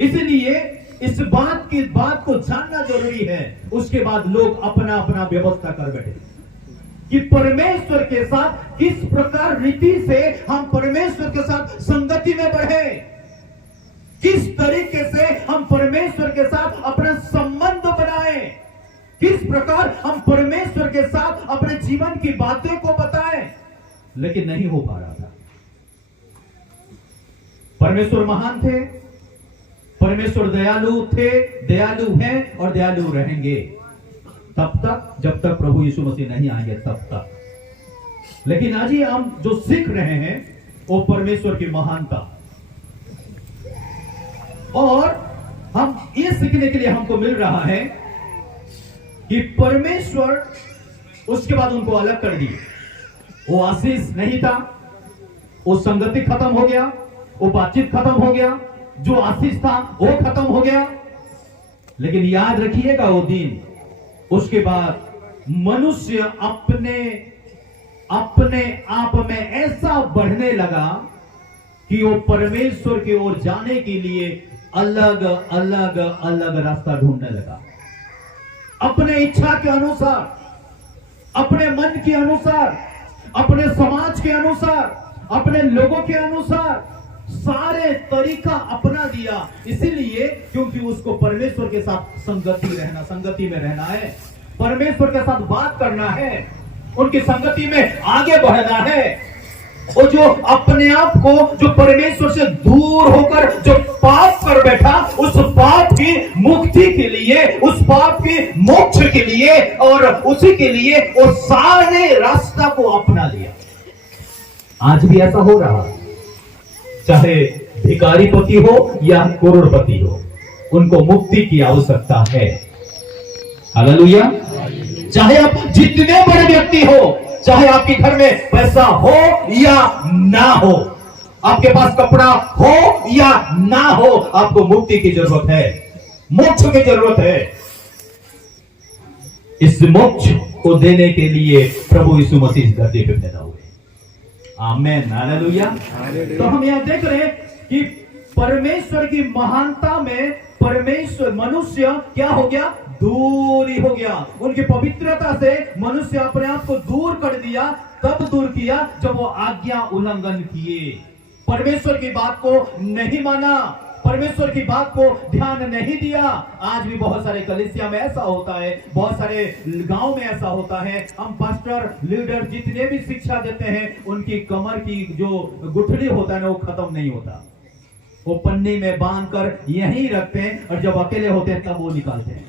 इसलिए इस बात को जानना जरूरी है। उसके बाद लोग अपना अपना व्यवस्था कर बैठे कि परमेश्वर के साथ किस प्रकार रीति से हम परमेश्वर के साथ संगति में बढ़े, किस तरीके से हम परमेश्वर के साथ अपना संबंध बनाए, किस प्रकार हम परमेश्वर के साथ अपने जीवन की बातें को बताएं, लेकिन नहीं हो पा रहा था। परमेश्वर महान थे, परमेश्वर दयालु थे, दयालु हैं और दयालु रहेंगे तब तक जब तक प्रभु यीशु मसीह नहीं आएंगे तब तक। लेकिन आज ही हम जो सीख रहे हैं वो परमेश्वर की महानता, और हम ये सीखने के लिए हमको मिल रहा है कि परमेश्वर उसके बाद उनको अलग कर दिए। वो आशीष नहीं था, वो संगति खत्म हो गया, वो बातचीत खत्म हो गया, जो आशीष था वो खत्म हो गया। लेकिन याद रखिएगा वो दिन, उसके बाद मनुष्य अपने आप में ऐसा बढ़ने लगा कि वो परमेश्वर की ओर जाने के लिए अलग अलग रास्ता ढूंढने लगा, अपने इच्छा के अनुसार, अपने मन के अनुसार, अपने समाज के अनुसार, अपने लोगों के अनुसार सारे तरीका अपना दिया। इसीलिए क्योंकि उसको परमेश्वर के साथ संगति में रहना है, परमेश्वर के साथ बात करना है, उनकी संगति में आगे बढ़ना है। वो जो अपने आप को जो परमेश्वर से दूर होकर जो पाप कर बैठा, उस पाप की मुक्ति के लिए, उस पाप की मोक्ष के लिए और उसी के लिए वो सारे रास्ता को अपना लिया। आज भी ऐसा हो रहा है, चाहे भिखारी पति हो या करोड़पति हो, उनको मुक्ति की आवश्यकता है। हालेलुया। चाहे आप जितने बड़े व्यक्ति हो, चाहे आपके घर में पैसा हो या ना हो, आपके पास कपड़ा हो या ना हो, आपको मुक्ति की जरूरत है, मोक्ष की जरूरत है। इस मोक्ष को देने के लिए प्रभु यीशु मसीह इस धरती पे पैदा हुए। आमेन, हालेलुया। तो हम यहां देख रहे हैं कि परमेश्वर की महानता में परमेश्वर मनुष्य क्या हो गया, दूरी हो गया। उनकी पवित्रता से मनुष्य अपने आप को दूर कर दिया। तब दूर किया जब वो आज्ञा उल्लंघन किए, परमेश्वर की बात को नहीं माना, परमेश्वर की बात को ध्यान नहीं दिया। आज भी बहुत सारे कलीसिया में ऐसा होता है, बहुत सारे गांव में ऐसा होता है। हम पास्टर लीडर जितने भी शिक्षा देते हैं, उनकी कमर की जो गुठली होता है ना, वो खत्म नहीं होता। वो पन्नी में बांध कर यहीं रखते हैं और जब अकेले होते हैं तब वो निकालते हैं।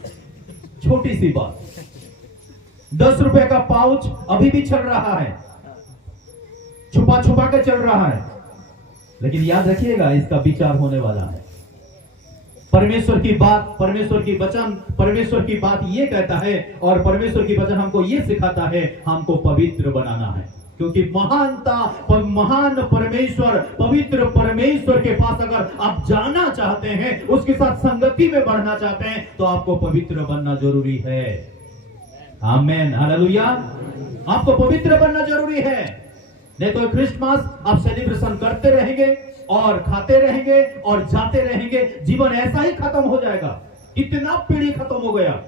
छोटी सी बात, 10 रुपए का पाउच अभी भी चल रहा है, छुपा छुपा के चल रहा है। लेकिन याद रखिएगा, इसका विचार होने वाला है। परमेश्वर की बात, परमेश्वर की वचन, परमेश्वर की बात ये कहता है और परमेश्वर की वचन हमको ये सिखाता है, हमको पवित्र बनाना है। क्योंकि महान परमेश्वर, पवित्र परमेश्वर के पास अगर आप जाना चाहते हैं, उसके साथ संगति में बढ़ना चाहते हैं, तो आपको पवित्र बनना जरूरी है। आमेन, हालेलुया। आपको पवित्र बनना जरूरी है, नहीं तो क्रिसमस आप सेलिब्रेशन करते रहेंगे और खाते रहेंगे और जाते रहेंगे, जीवन ऐसा ही खत्म हो जाएगा। इतना पीढ़ी खत्म हो गया।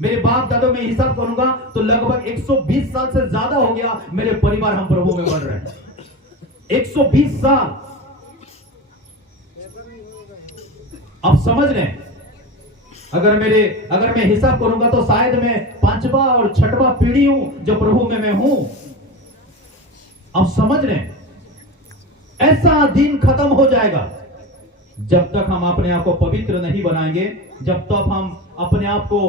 मेरे बाप दादों में हिसाब करूंगा तो लगभग 120 साल से ज्यादा हो गया मेरे परिवार हम प्रभु में बढ़ रहे हैं। 120 साल। अब समझ रहे हैं, अगर मैं हिसाब करूंगा तो शायद मैं 5वां और 6वां पीढ़ी हूं जो प्रभु में मैं हूं। अब समझ रहे हैं, ऐसा दिन खत्म हो जाएगा जब तक हम अपने आप को पवित्र नहीं बनाएंगे, जब तक हम अपने आप को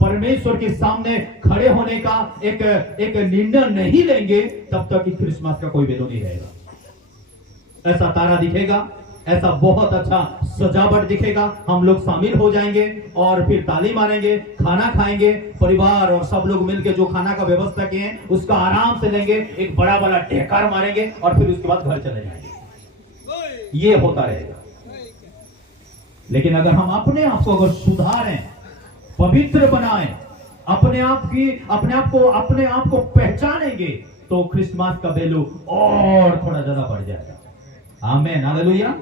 परमेश्वर के सामने खड़े होने का एक निर्णय नहीं लेंगे, तब तक इस क्रिसमस का कोई वैल्यू नहीं रहेगा। ऐसा तारा दिखेगा, ऐसा बहुत अच्छा सजावट दिखेगा, हम लोग शामिल हो जाएंगे और फिर ताली मारेंगे, खाना खाएंगे, परिवार और सब लोग मिलकर जो खाना का व्यवस्था किए हैं उसका आराम से लेंगे, एक बड़ा बड़ा ढेकार मारेंगे और फिर उसके बाद घर चले जाएंगे। ये होता रहेगा। लेकिन अगर हम अपने आप को अगर सुधारें, पवित्र बनाएं, अपने आप को पहचानेंगे, तो क्रिसमस का वैल्यू और थोड़ा ज्यादा बढ़ जाएगा। आमेन, हालेलुया।